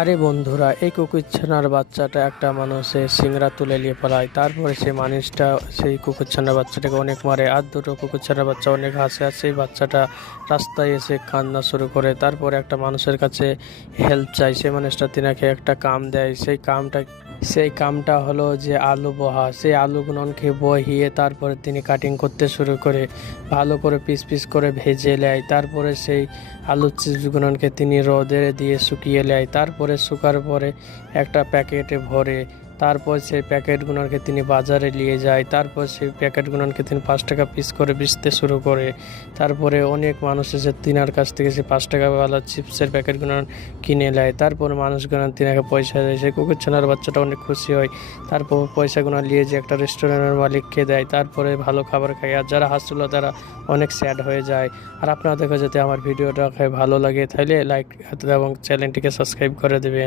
আরে বন্ধুরা, এই কুকুরছানার বাচ্চাটা একটা মানুষের সিংড়া তুলে নিয়ে পালায়। তারপরে সেই মানুষটা সেই কুকুরছানার বাচ্চাটাকে অনেক মারে, আর দুটো কুকুরছানার বাচ্চা অনেক হাসে। আর সেই বাচ্চাটা রাস্তায় এসে কান্না শুরু করে। তারপরে একটা মানুষের কাছে হেল্প চাই, সেই মানুষটা তিনাকে একটা কাম দেয়। সেই কামটা হলো যে আলু বহা। সেই আলুগুলোকে বহিয়ে তারপরে তিনি কাটিং করতে শুরু করে, ভালো করে পিস পিস করে ভেজে নেয়। তারপরে সেই আলুর চিপসগুলোকে তিনি রোদে দিয়ে শুকিয়ে নেয়। তারপরে শুকার পরে একটা প্যাকেটে ভরে, তারপর সেই প্যাকেটগুলোকে তিনি বাজারে নিয়ে যায়। তারপর সেই প্যাকেটগুলোকে তিনি 5 টাকা পিস করে বেচতে শুরু করে। তারপরে অনেক মানুষ এসে তিনার কাছ থেকে সেই 5 টাকাওয়ালা চিপসের প্যাকেটগুলো কিনে নেয়। তারপর মানুষগুলো তিনাকে পয়সা দেয়। সেই কুকুরছানার বাচ্চাটা অনেক খুশি হয়। তারপর পয়সাগুলো নিয়ে যে একটা রেস্টুরেন্টের মালিককে দেয়। তারপরে ভালো খাবার খায়। আর যারা হাসছিল তারা অনেক স্যাড হয়ে যায়। আর আপনাদেরকে যদি আমার ভিডিওটা ভালো লাগে তাহলে লাইক এবং চ্যানেলটিকে সাবস্ক্রাইব করে দেবেন।